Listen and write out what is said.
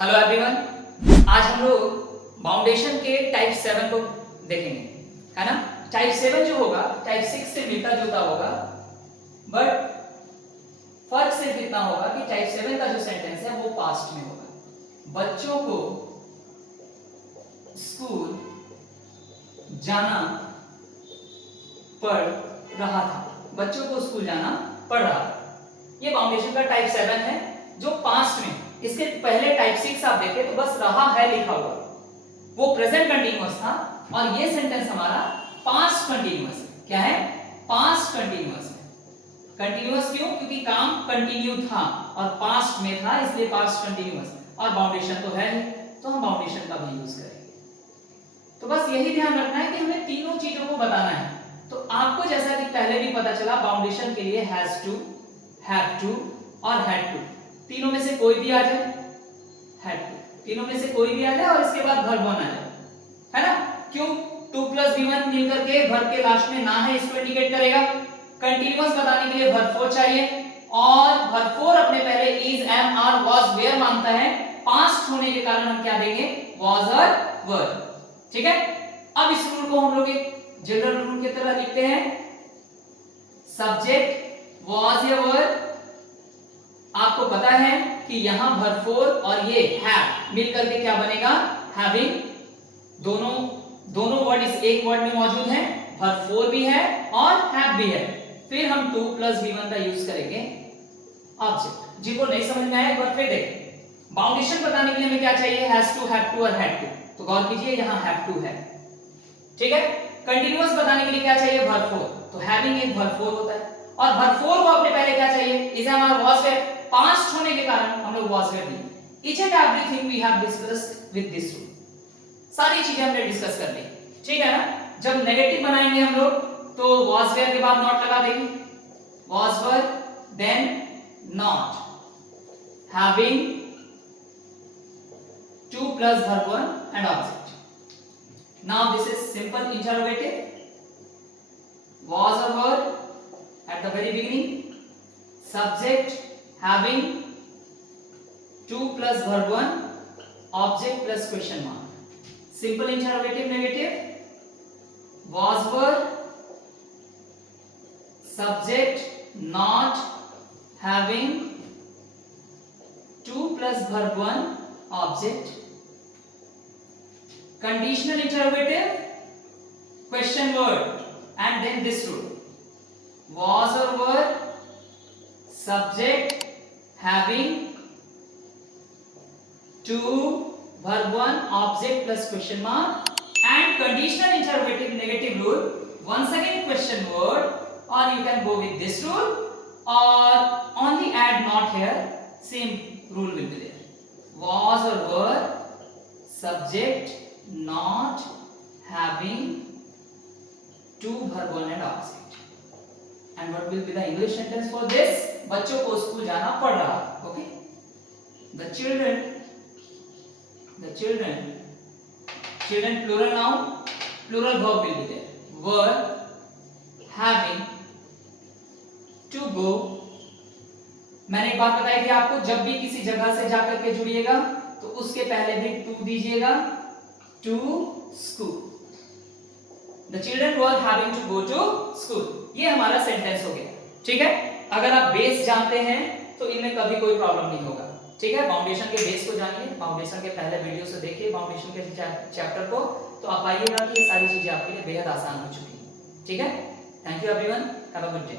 Hello everyone, आज हम लोग फाउंडेशन के टाइप 7 को देखेंगे, है ना। टाइप 7 जो होगा टाइप 6 से मिलता जुलता होगा, बट फर्क सिर्फ इतना होगा कि टाइप 7 का जो सेंटेंस है वो पास्ट में होगा। बच्चों को स्कूल जाना पड़ रहा था, बच्चों को स्कूल जाना पड़ रहा था। ये फाउंडेशन का टाइप 7 है जो पास्ट में। इसके पहले टाइप 6 आप देखें तो बस रहा है लिखा हुआ, वो प्रेजेंट कंटीन्यूअस था, और ये सेंटेंस हमारा पास्ट कंटीन्यूअस है। क्या है? पास्ट कंटीन्यूअस है। कंटीन्यूअस क्यों? क्योंकि काम कंटिन्यू था और पास्ट में था, इसलिए पास्ट कंटीन्यूअस। और बाउंडेशन तो है ही, तो हम बाउंडेशन का भी यूज करेंगे। तो बस यही ध्यान रखना है कि हमें तीनों चीजों को बताना है। तो आपको जैसा कि पहले भी पता चला, बाउंडेशन के लिए हैज टू, हैव टू और हैड टू, तीनों में से कोई भी आ जाए, हैड टू, तीनों में से कोई भी आ जाए और इसके बाद वर्ब 1 आ जाए, है ना। क्यों? 2 + V1 मिलकर के वर्ब के लास्ट में ना है, इसको इंडिकेट करेगा। कंटीन्यूअस बताने के लिए वर्ब 4 चाहिए, और वर्ब 4 अपने पहले is, am, are, was, were मांगता है। पास्ट होने के कारण हम क्या देंगे? वाज और वर। ठीक है। अब इस रूल को हम लोग एक जनरल रूल की तरह लिखते हैं। सब्जेक्ट वाज या वर, आपको पता है कि यहां वर्ब 4 और ये हैव मिलकर के क्या बनेगा? हैविंग। दोनों वर्ड इस एक वर्ड में मौजूद हैं, वर्ब 4 भी है और हैव भी है। फिर हम 2 + V1 का यूज करेंगे ऑब्जेक्ट। जिनको नहीं समझ में आया एक बार फिर देखें। बाउंडेशन बताने के लिए हमें क्या चाहिए? हैज टू, हैव टू और हैड टू। तो गौर कीजिए, यहां हैव टू है, ठीक है। कंटीन्यूअस बताने के लिए क्या चाहिए? वर्ब 4। तो हैविंग एक वर्ब 4 होता है, और वर्ब 4 को अपने पहले क्या चाहिए? Is, am, are, was, were. Past होने के कारण हम लोग वाज, वेयर दिए। Each and everything we have discussed with this rule. सारी चीजें हमने डिस्कस कर ली, ठीक है ना। जब नेगेटिव बनाएंगे हम लोग तो वाज, वेयर के बाद नॉट लगा देंगे, was, were, then not, having, to plus verb 1 and object. Now this is simple interrogative. Was a verb at the very beginning. Subject having 2 plus verb 1, object plus question mark. Simple interrogative negative. Was verb, subject not having 2 plus verb 1, object. Conditional interrogative, question word, and then this rule. Was or were, subject having 2 verb 1, object plus question mark, and conditional interrogative negative rule. Once again question word, or you can go with this rule, or only add not here. Same rule will be there. Was or were, subject not having 2 verb 1 and object. And what will be the English sentence for this? बच्चों को school जाना पड़ रहा है। Okay? The children plural noun, plural verb will be there. Were having to go. मैंने एक बात बताई थी आपको, जब भी किसी जगह से जाकर के जुड़िएगा तो उसके पहले भी to दीजिएगा, to school. The children were having to go to school. ये हमारा सेंटेंस हो गया, ठीक है। अगर आप बेस जानते हैं तो इनमें कभी कोई प्रॉब्लम नहीं होगा, ठीक है। फाउंडेशन के बेस को जानिए, फाउंडेशन के पहले वीडियो से देखिए फाउंडेशन के चैप्टर को, तो आप पाइएगा कि ये सारी चीजें आपके लिए बेहद आसान हो चुकी हैं, ठीक है। Thank you everyone, have a good day.